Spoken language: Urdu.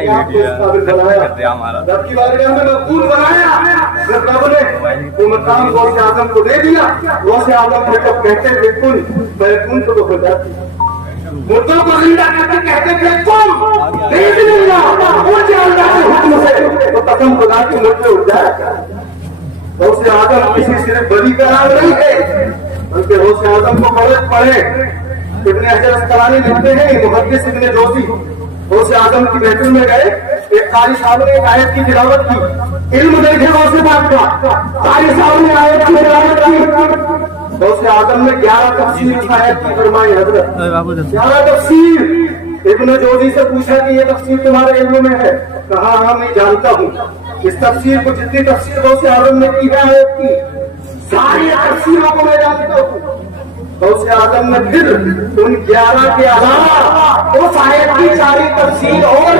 ہمارا رب کی بارگاہ میں مقبول بنایا. جب رب نے وہ مقام غوث اعظم کو دے دیا, غوث اعظم نے جب کہتے تھے کن فیکون تو ہو جاتی, مردوں کو زندہ کرتے کہتے تھے کن باذن اللہ, اونچے اللہ کے حکم سے تو قسم خدا کی مردے اٹھ جایا. غوث اعظم کسی صرف بلی کا نام نہیں ہے, بلکہ غوث اعظم کو پڑھے. ابن حجر اسقلانی لکھتے ہیں, محدث ابن جوزی غوث اعظم کی محفل میں گئے, ایک قاری صاحب نے ایک آیت کی تلاوت کی, علم دیکھے غوث پاک کا, قاری صاحب نے آیت کی تلاوت کی, غوث اعظم نے 11 تفسیر اس آیت کی فرمائی. حضرت 11 تفسیر. ابن جوزی سے پوچھا کہ یہ تفسیر تمہارے علم میں ہے؟ کہا ہاں میں جانتا ہوں. اس تفسیر کو جتنی تفسیر غوث اعظم نے کی ہے آیت کی ساری تفسیروں کو میں جانتا ہوں. غوث اعظم نے پھر ان 11 کے علاوہ اس آیت کی ساری تفسیر اور